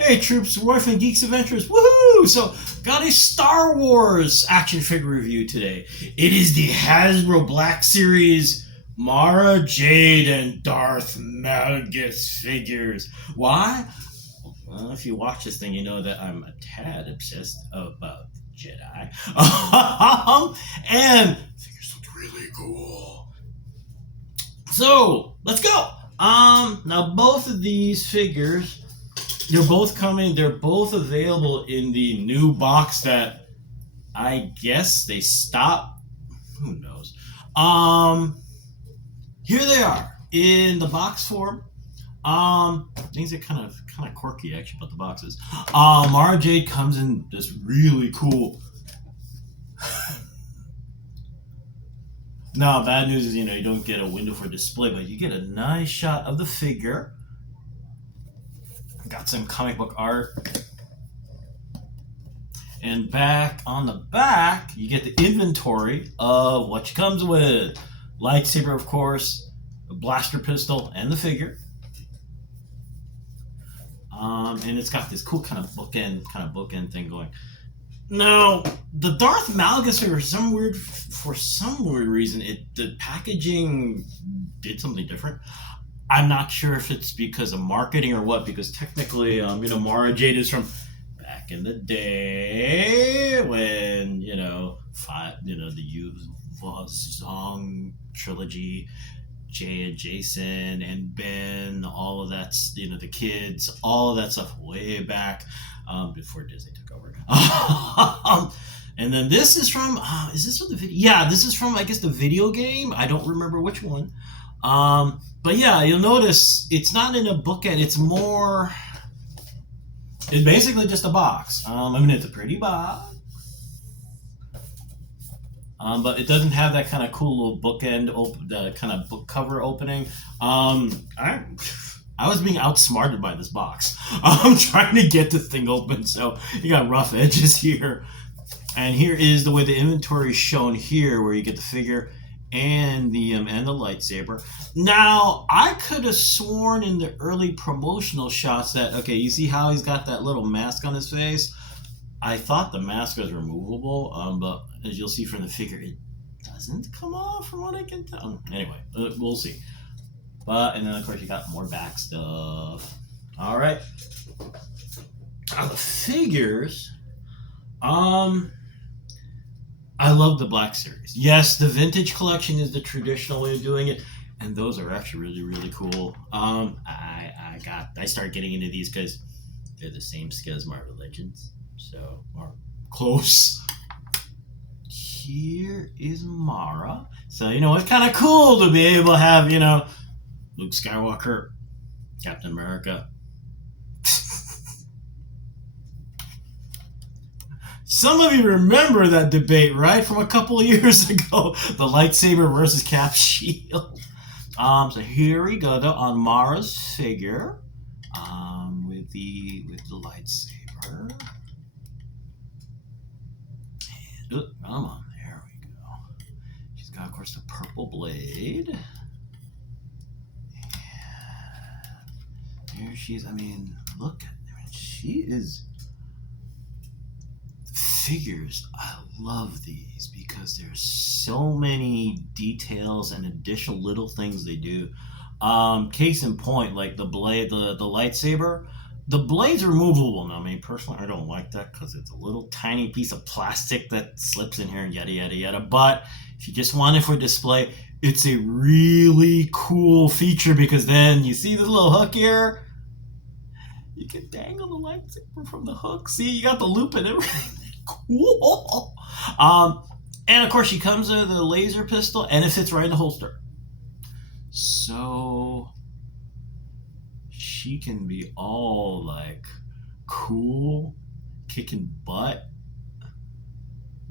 Hey troops, Roy from Geeks Adventures, woohoo! So, got a Star Wars action figure review today. It is the Hasbro Black Series Mara, Jade, and Darth Malgus figures. Why? Well, if you watch this thing, you know that I'm a tad obsessed about Jedi. And figures look really cool. So, let's go! Now both of these figures, they're both available in the new box that I guess they stopped. Who knows? Here they are in the box form. Things are kind of quirky actually about the boxes. Mara Jade comes in this really cool. Now, bad news is, you don't get a window for display, but you get a nice shot of the figure. Got some comic book art. And back on the back, you get the inventory of what she comes with. Lightsaber, of course, a blaster pistol, and the figure. And it's got this cool kind of bookend thing going. Now, the Darth Malgus, for some weird reason, the packaging did something different. I'm not sure if it's because of marketing or what, because technically, Mara Jade is from back in the day when, the Yuzong trilogy, Jay and Jason and Ben, all of that, the kids, all of that stuff way back before Disney took over. And then this is from, is this from the video? Yeah, this is from, I guess, the video game. I don't remember which one. But yeah, you'll notice it's not in a bookend. It's basically just a box. It's a pretty box. But it doesn't have that kind of cool little bookend, the kind of book cover opening. I was being outsmarted by this box. I'm trying to get this thing open, so you got rough edges here. And here is the way the inventory is shown here, where you get the figure and the lightsaber. Now, I could have sworn in the early promotional shots that, okay, you see how he's got that little mask on his face? I thought the mask was removable, but as you'll see from the figure, it doesn't come off from what I can tell. Anyway, we'll see. And then, of course, you got more back stuff. All right. Now, the figures, I love the Black Series. Yes, the vintage collection is the traditional way of doing it, and those are actually really, really cool. I started getting into these because they're the same scale as Marvel Legends, so are close. Here is Mara. So it's kind of cool to be able to have Luke Skywalker, Captain America. Some of you remember that debate, right? From a couple of years ago, the lightsaber versus Cap's shield. So here we go on Mara's figure, with the lightsaber. And, come on, there we go. She's got, of course, the purple blade. And here she is. Look, she is. Figures, I love these because there's so many details and additional little things they do. Case in point, like the blade, the lightsaber, the blade's removable now. Personally, I don't like that because it's a little tiny piece of plastic that slips in here and yada yada yada. But if you just want it for display, it's a really cool feature because then you see this little hook here. You can dangle the lightsaber from the hook. See, you got the loop and everything. Cool. And of course she comes with a laser pistol and it fits right in the holster. So she can be all like cool, kicking butt.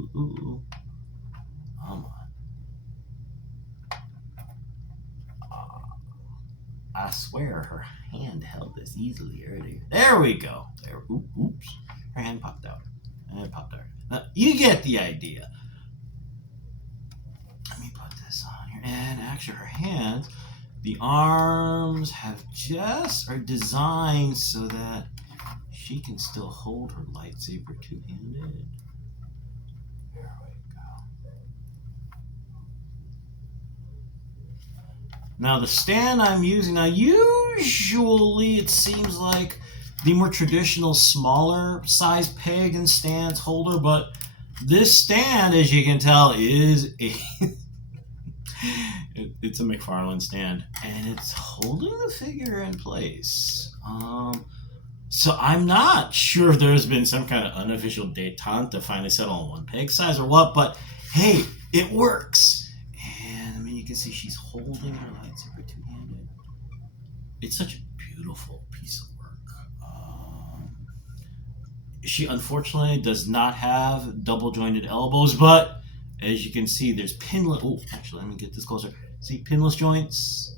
Ooh. Come on. I swear her hand held this easily earlier. There we go. There. Oops. Her hand popped out. You get the idea. Let me put this on here. And actually, her hands, the arms are designed so that she can still hold her lightsaber two-handed. There we go. Now the stand I'm using, now usually it seems like the more traditional smaller size peg and stands holder, but this stand, as you can tell, is a it's a McFarlane stand, and it's holding the figure in place. So I'm not sure if there's been some kind of unofficial detente to finally settle on one peg size or what, but hey, it works. And I mean, you can see she's holding her lightsaber two-handed. It's such a beautiful piece of work. She unfortunately does not have double jointed elbows, but as you can see, there's pinless. Oh, actually, let me get this closer. See, pinless joints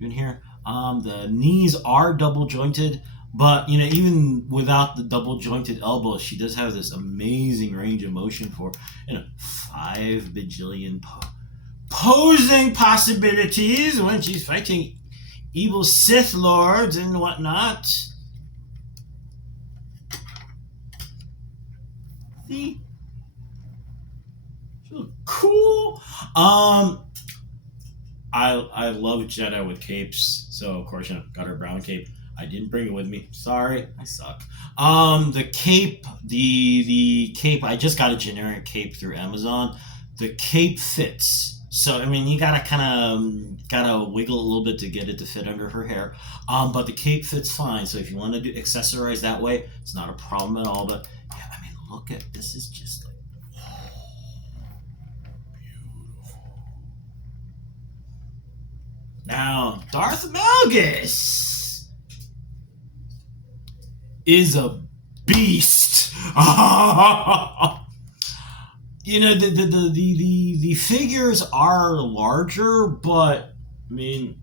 in here. The knees are double jointed, but you know, even without the double jointed elbows, she does have this amazing range of motion for 5 bajillion posing possibilities when she's fighting evil Sith lords and whatnot. See? She looks cool. I love Jedi with capes, so of course, got her brown cape. I didn't bring it with me. Sorry, I suck. The cape, the cape, I just got a generic cape through Amazon. The cape fits. So, I mean, you gotta wiggle a little bit to get it to fit under her hair. But the cape fits fine. So if you want to accessorize that way, it's not a problem at all. But yeah, I mean, look at this. Is just like beautiful. Now, Darth Malgus is a beast. You know, the figures are larger, but I mean,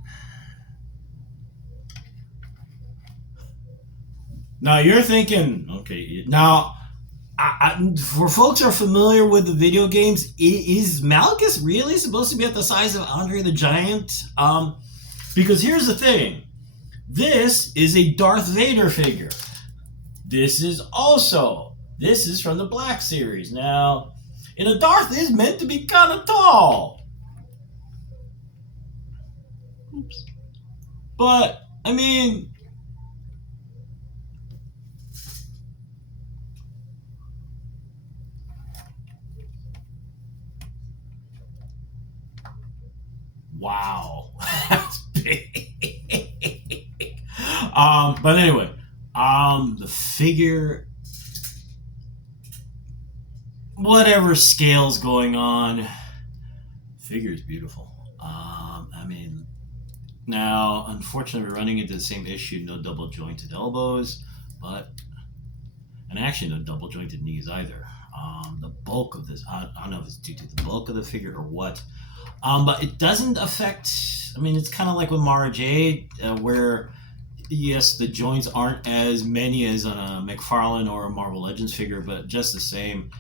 now you're thinking, okay, now for folks who are familiar with the video games, is Malgus really supposed to be at the size of Andre the Giant? Because here's the thing, this is a Darth Vader figure. This is from the Black Series. Now, Darth is meant to be kind of tall. Oops. But, I mean, wow. That's big. But anyway, the figure, whatever scale's going on, figure's beautiful. I mean, now, unfortunately, we're running into the same issue, no double jointed elbows, and actually no double jointed knees either. The bulk of this, I don't know if it's due to the bulk of the figure or what, but it doesn't affect, I mean, it's kind of like with Mara Jade, where yes, the joints aren't as many as on a McFarlane or a Marvel Legends figure, but just the same,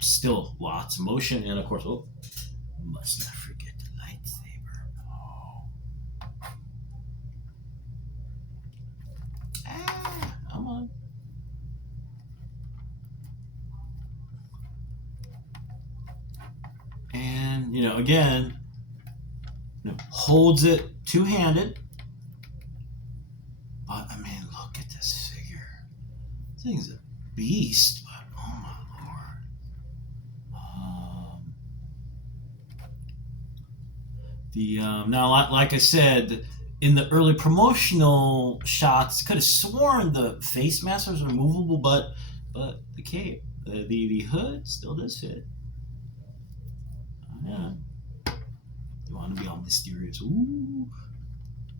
still lots of motion. And of course, must not forget the lightsaber. Come on. And, again, holds it two-handed. But, I mean, look at this figure. This thing's a beast, but oh my lord. Now, like I said, in the early promotional shots, could have sworn the face mask was removable, but the cape, the hood still does fit. Yeah. You want to be all mysterious. Ooh.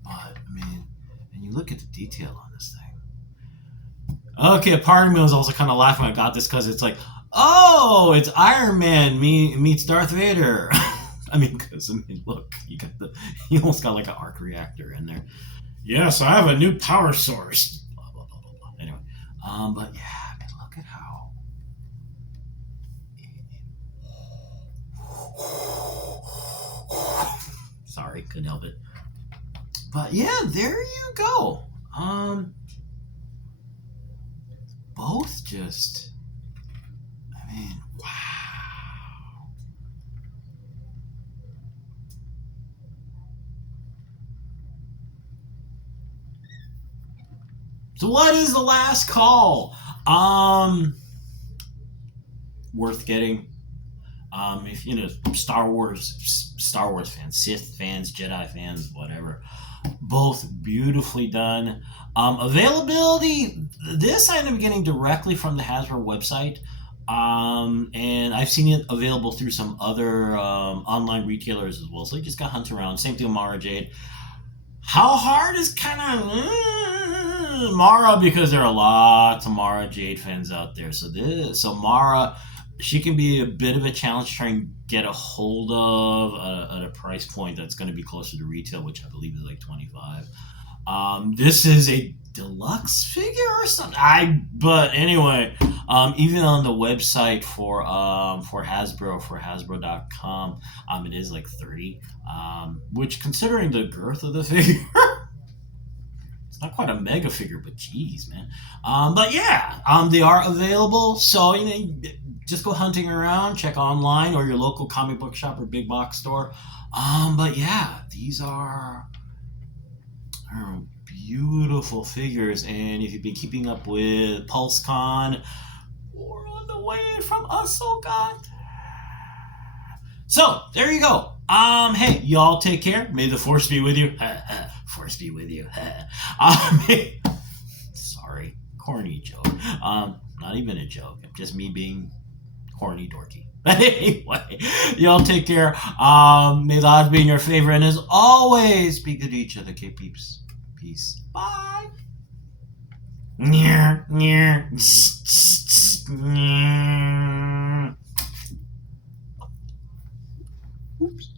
But, I mean, and you look at the detail on this thing. Okay, part of me was also kind of laughing when I got this because it's like, oh, it's Iron Man meets Darth Vader. Look, you almost got like an arc reactor in there. Yes, I have a new power source. Blah, blah, blah, blah, blah. Anyway, but yeah, I mean, look at how. Sorry, couldn't help it. But yeah, there you go. both just, I mean, wow. So what is the last call? Worth getting. If you know Star Wars fans, Sith fans, Jedi fans, whatever, both beautifully done. Availability. This I ended up getting directly from the Hasbro website, and I've seen it available through some other online retailers as well. So you just got to hunt around. Same thing with Mara Jade. How hard is kind of Mara, because there are lots of Mara Jade fans out there. So Mara, she can be a bit of a challenge to try and get a hold of at a price point that's going to be closer to retail, which I believe is like $25. This is a deluxe figure or something. But anyway, even on the website for Hasbro, for Hasbro.com, it is like $30. Which, considering the girth of the figure, it's not quite a mega figure, but geez, man. But yeah, they are available. So just go hunting around, check online or your local comic book shop or big box store. But yeah, these are beautiful figures, and if you've been keeping up with PulseCon, we're on the way from Ahsoka. So there you go. Hey, y'all take care. May the force be with you. Force be with you. Sorry, corny joke. Not even a joke. Just me being corny dorky. Anyway, y'all take care. May the odds be in your favor, and as always, be good to each other, okay, peeps. Peace. Bye. Oops.